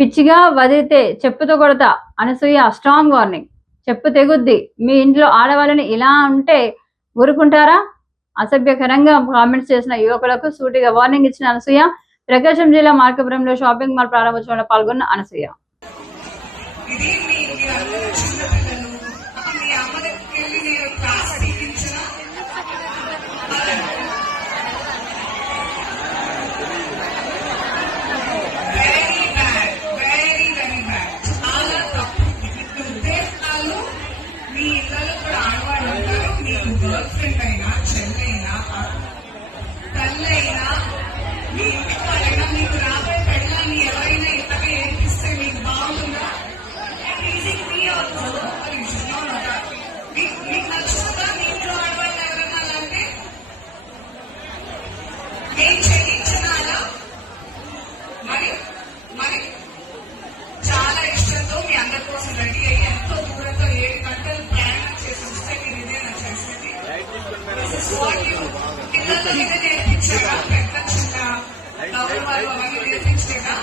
పిచ్చిగా వదిలితే చెప్పుతో కొడతా. Anasuya strong warning. చెప్పు తెగుద్ది. మీ ఇంట్లో ఆడవాళ్ళని ఇలా ఉంటే ఊరుకుంటారా? అసభ్యకరంగా కామెంట్స్ చేసిన యువకులకు సూటిగా వార్నింగ్ ఇచ్చిన అనసూయ. ప్రకాశం జిల్లా మార్కాపురంలో షాపింగ్ మాల్ ప్రారంభోత్సవంలో పాల్గొన్న అనసూయ. గర్ల్ ఫ్రెండ్ అయినా చెల్లైనా తల్లైనా మీ ఇంటి వాళ్ళైనా మీకు రాబోయే పెళ్ళాన్ని ఎవరైనా ఇలాగే ఏర్పిస్తే మీకు బాగుంటుందా? మీకు నచ్చుతుందా? మీ ఇంట్లో ఆడవాళ్ళు ఎవరైనా అంటే నేను చెల్లించినాలా? మరి మరి చాలా ఇష్టంతో మీ అందరి కోసం రెడీ అయ్యి ఎంతో దూరంతో 7 గంటలు ప్రయాణం చేసి వస్తే మీరు ఇదే నాకు చేసేది. పిల్లలు ఇదే నేర్పించారా? పెద్ద చిన్న గౌరవాలు అవన్నీ నేర్పించలేదా?